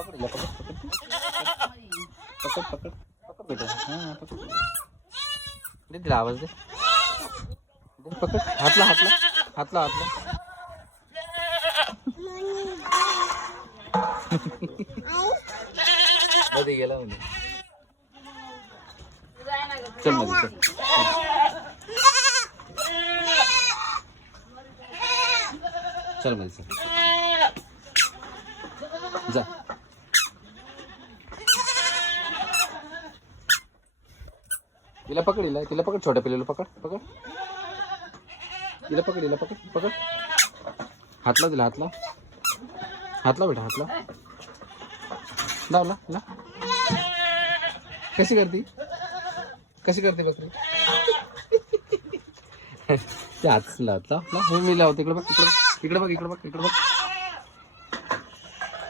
पकड हिला, पकड पकड पकड पकड बेटा. हां पकड दे तिला आवाज दे. पकड हातला हातला हातला हातला. मध्ये गेला म्हणजे चल मध्ये चल. चल मध्ये चल जा. तिला पकड हिला, तिला पकड छोट्या पिल्लूला पकड पकड तिला पकड हिला पकड पकड. हातला तिला हातला हातला बेटा हातला. लावला ला. कशी करते बकरी. ते हात लावत मी लावते. इकडे बघ इकडे बघ इकडे बघ इकडे बघ इकडे बघ.